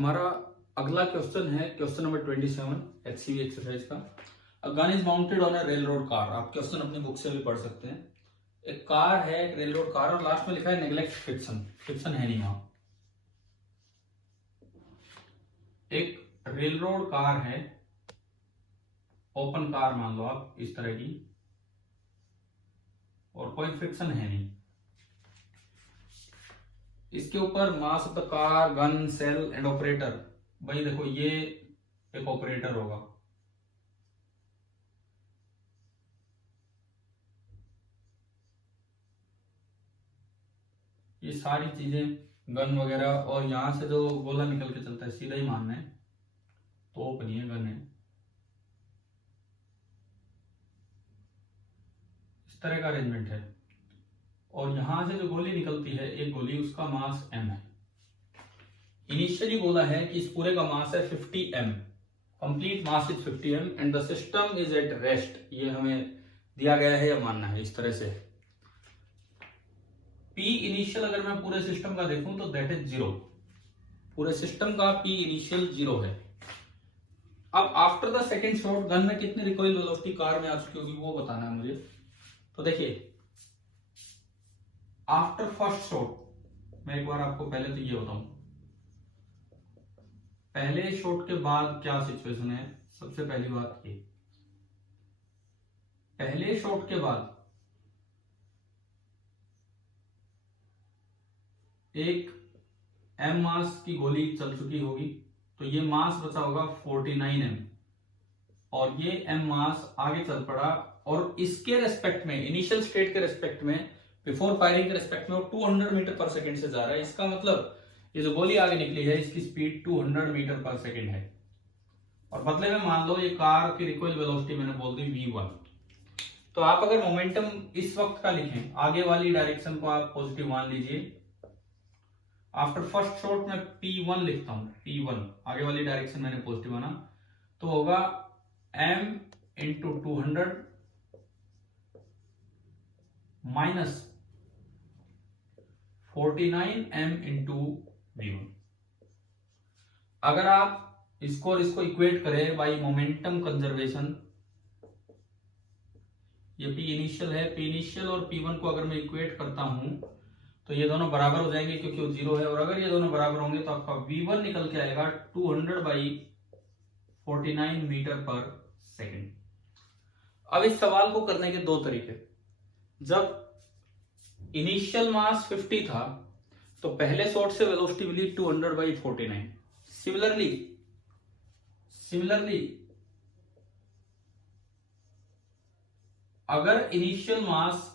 हमारा अगला क्वेश्चन है क्वेश्चन नंबर 27 HCV एक्सरसाइज का। A gun is mounted on a rail road car. आप क्वेश्चन अपनी बुक से भी पढ़ सकते हैं। एक कार है, एक रेल रोड कार, और लास्ट में लिखा है नेग्लेक्ट फ्रिक्शन। फ्रिक्शन है नहीं वहां। एक रेल रोड कार है, ओपन कार मान लो आप इस तरह की, और कोई फ्रिक्शन है नहीं। इसके ऊपर mass of the car, gun, shell and operator. भाई देखो, ये एक ऑपरेटर होगा, ये सारी चीजें गन वगैरह, और यहां से जो गोला निकल के चलता है सीधा ही मानना है, तो नहीं है, गन है। इस तरह का अरेंजमेंट है, और यहां से जो गोली निकलती है एक गोली, उसका मास m है। इनिशियली बोला है कि इस पूरे का मास है 50 m, complete mass is 50 m and the system is at rest. ये हमें दिया गया है या मानना है इस तरह से। P इनिशियल अगर मैं पूरे सिस्टम का देखूं तो दैट इज 0। पूरे सिस्टम का P इनिशियल 0 है। अब after the second shot gun में कितनी रिकॉइल वेलोसिटी कार में आ चुकी होगी वो बताना है मुझे। तो देखिए, आफ्टर फर्स्ट शॉट, मैं एक बार आपको पहले तो ये बताऊं, पहले शॉट के बाद क्या सिचुएशन है। सबसे पहली बात ये, पहले शॉट के बाद एक m मास की गोली चल चुकी होगी, तो ये मास बचा होगा 49 m, और ये m मास आगे चल पड़ा, और इसके रेस्पेक्ट में, इनिशियल स्टेट के रेस्पेक्ट में, बिफोर फायरिंग के रेस्पेक्ट में वो 200 मीटर पर सेकेंड से जा रहा है। इसका मतलब ये जो गोली आगे निकली है इसकी स्पीड 200 मीटर पर सेकेंड है, और बदले में मान लो ये कार की रिकॉइल वेलोसिटी मैंने बोल दी v1। तो आप अगर मोमेंटम इस वक्त का लिखें, आगे वाली डायरेक्शन को आप पॉजिटिव मान लीजिए। आफ्टर फर्स्ट शॉट में P1 लिखता हूं, P1 आगे वाली डायरेक्शन मैंने पॉजिटिव माना, तो होगा m into 200 minus 49m into v1। अगर आप इसको और इसको इक्वेट करें बाई मोमेंटम कंजर्वेशन, ये P इनिशियल है, P इनिशियल और P1 को अगर मैं इक्वेट करता हूं तो ये दोनों बराबर हो जाएंगे क्योंकि वो 0 है, और अगर ये दोनों बराबर होंगे तो आपका v1 निकल के आएगा 200 बाई 49 मीटर पर सेकेंड। अब इस सवाल को करने के दो तरीके। जब इनिशियल मास 50 था तो पहले शॉट से वेलोसिटी मिली 200 बाई 49। सिमिलरली अगर इनिशियल मास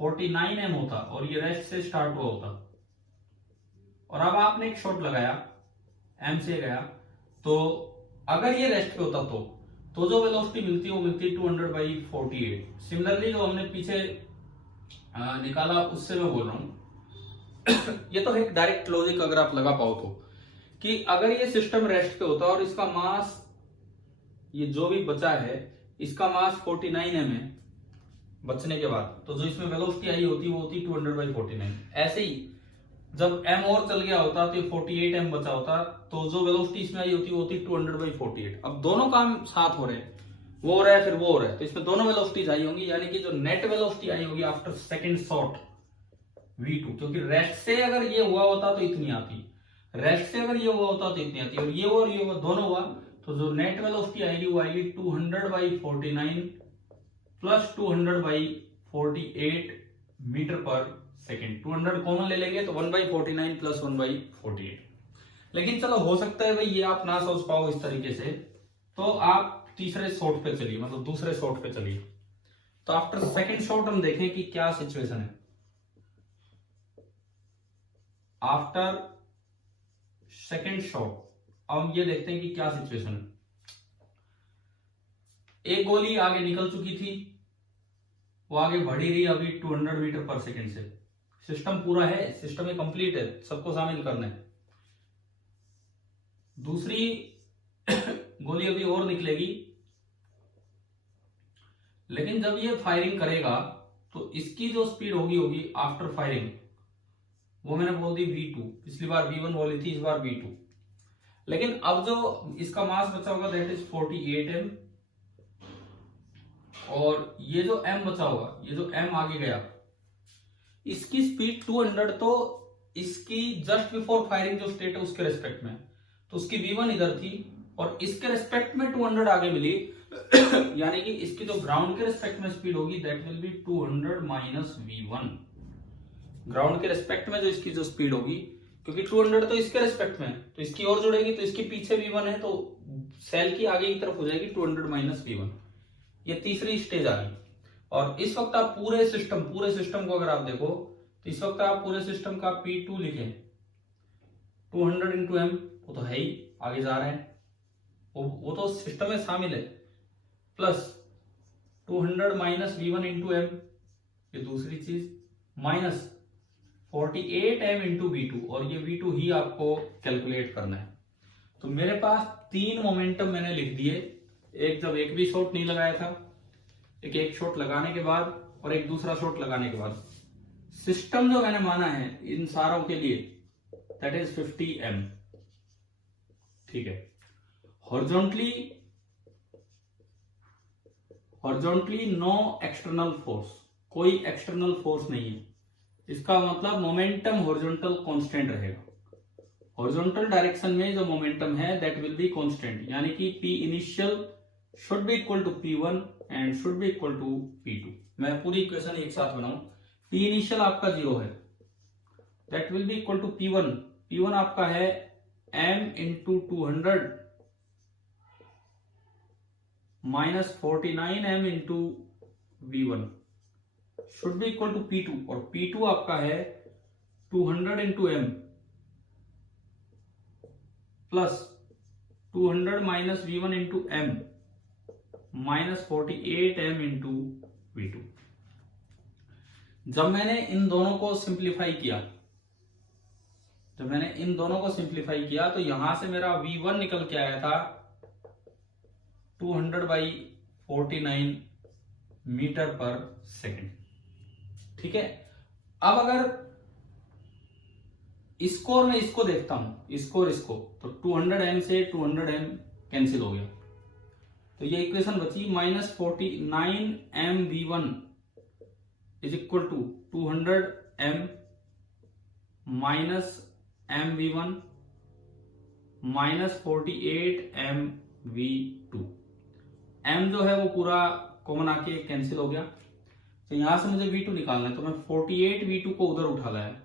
49m होता और ये रेस्ट से स्टार्ट हुआ होता, और अब आपने एक शॉट लगाया, m से गया, तो अगर ये रेस्ट पे होता तो जो वेलोसिटी मिलती है वो मिलती है 200 बाई 48। सिमिलरली जो हमने पीछे निकाला उससे मैं बोल रहा हूं ये तो एक डायरेक्ट लॉजिक अगर आप लगा पाओ तो, कि अगर ये सिस्टम रेस्ट पे होता और इसका मास, ये जो भी बचा है इसका मास 49m है बचने के बाद, तो जो इसमें वेलोसिटी आई होती वो होती 200 बाई 49। ऐसे ही जब m और चल गया होता तो 48m बचा होता, तो जो वेलोसिटी इसमें आई होती वो होती 200 बाई 48। अब दोनों काम साथ हो रहे हैं, वो हो रहा है फिर वो हो रहा है, तो इसमें दोनों वेलोसिटीज आई होंगी, यानी कि जो नेट वेलोसिटी आई होगी आफ्टर सेकंड शॉट v2, क्योंकि रेस्ट से अगर ये हुआ होता तो इतनी आती, रेस्ट से अगर ये हुआ होता तो इतनी आती, और ये हुआ और ये हुआ दोनों हुआ, तो जो नेट वेलोसिटी आएगी वो आएगी 200 बाई 49 प्लस 200 बाई 48 मीटर पर सेकेंड। 200 कॉमन ले लेंगे तो 1 बाई 49 प्लस 1 बाई 48। लेकिन चलो हो सकता है भाई ये आप ना सोच पाओ इस तरीके से, तो आप तीसरे शॉट पे चलिए, मतलब दूसरे शॉट पे चलिए। तो आफ्टर सेकेंड शॉट हम देखें कि क्या सिचुएशन है। आफ्टर सेकेंड शॉट अब हम ये देखते हैं कि क्या सिचुएशन है। एक गोली आगे निकल चुकी थी, वो आगे बढ़ी रही अभी 200 मीटर पर सेकेंड से। सिस्टम पूरा है, सिस्टम में कंप्लीट है, सबको शामिल करना है। दूसरी गोली अभी और निकलेगी, लेकिन जब ये फायरिंग करेगा तो इसकी जो स्पीड होगी आफ्टर फायरिंग वो मैंने बोल दी V2, पिछली बार V1 बोली थी, इस बार V2। लेकिन अब जो इसका मास बचा होगा दैट इज 48m, और ये जो m बचा होगा, ये जो m आगे गया, इसकी स्पीड 200, तो इसकी जस्ट बिफोर फायरिंग जो स्टेट है उसके रेस्पेक्ट में, तो उसकी V1 इधर थी और इसके रेस्पेक्ट में 200 आगे मिली यानी कि इसकी जो ग्राउंड के रेस्पेक्ट में स्पीड होगी that will B 200 minus V1। Ground के रेस्पेक्ट में जो इसकी जो स्पीड होगी, क्योंकि 200 तो इसके रेस्पेक्ट में, तो इसकी और जुड़ेगी, तो इसके पीछे V1 है, तो सेल की आगे की तरफ हो जाएगी 200 माइनस V1। ये तीसरी स्टेज आ गई। और इस वक्त आप पूरे सिस्टम को अगर आप देखो, तो इस वक्त आप पूरे सिस्टम का P2 लिखें, 200 इंटू m, वो तो है ही, आगे जा रहे हैं, वो तो सिस्टम में शामिल है, plus 200 minus V1 into m, ये दूसरी चीज, माइनस 48m इंटू V2, और ये V2 ही आपको कैलकुलेट करना है। तो मेरे पास 3 मोमेंटम मैंने लिख दिए, एक जब एक भी शॉट नहीं लगाया था, एक शॉट लगाने के बाद, और एक दूसरा शॉट लगाने के बाद। सिस्टम जो मैंने माना है इन सारों के लिए दैट इज 50m, ठीक है। हॉरिजॉन्टली नो एक्सटर्नल फोर्स, कोई एक्सटर्नल फोर्स नहीं है, इसका मतलब मोमेंटम हॉरिजॉन्टल कांस्टेंट रहेगा। हॉरिजॉन्टल डायरेक्शन में जो मोमेंटम है दैट विल बी कांस्टेंट, यानी कि P initial should be equal to P1 and should be equal to P2। मैं पूरी इक्वेशन एक साथ बनाऊं, P इनिशियल आपका 0 है, that will be equal to P1। P1 आपका है m into 200 minus 49m into V1 should be equal to P2, और P2 आपका है 200 into m plus 200 minus V1 into m minus 48m into V2। जब मैंने इन दोनों को सिंप्लीफाई किया, तो यहां से मेरा V1 निकल के आया था 200/49 मीटर पर सेकेंड, ठीक है। अब अगर इसको और मैं इसको देखता हूं, इसको और इसको, तो 200m से 200m कैंसिल हो गया, तो ये इक्वेशन बची minus 49m V1 is equal to 200m minus m V1 minus 48m V2। m जो है वो पूरा कॉमन आके कैंसिल हो गया, तो यहां से मुझे V2 निकालना है, तो मैं 48 V2 को उधर उठा लाया,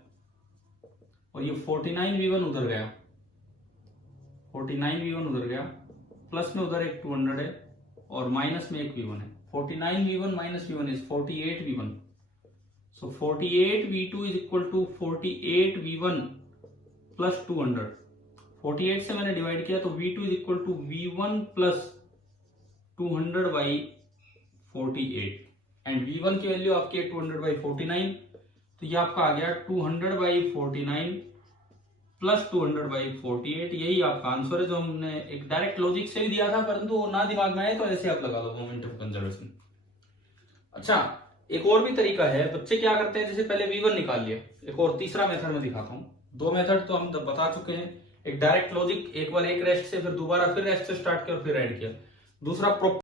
और ये 49 V1 उधर गया, 49 V1 उधर गया, प्लस में उधर एक 200 है, और माइनस में एक V1 है। 49 V1 minus V1 is 48 V1, so 48 V2 is equal to 48 V1 plus 200। 48 से मैंने डिवाइड किया, तो V2 is equal to V1 plus 200/48, and V1 की वैल्यू आपकी है 200/49, तो ये आपका आ गया 200/49 प्लस 200/48। यही आपका आंसर है, जो हमने एक डायरेक्ट लॉजिक से भी दिया था, परंतु वो ना दिमाग में आए तो ऐसे आप लगा लो, मोमेंटम कंजर्वेशन। अच्छा, एक और भी तरीका है, बच्चे क्या करते हैं, जैसे पहले V1 निकाल लिया, एक और तीसरा मेथड में दिखाता हूं। 2 मेथड तो हम बता चुके हैं, एक डायरेक्ट लॉजिक, एक बार एक रेस्ट से, फिर दोबारा फिर रेस्ट से स्टार्ट किया और फिर ऐड किया। दूसरा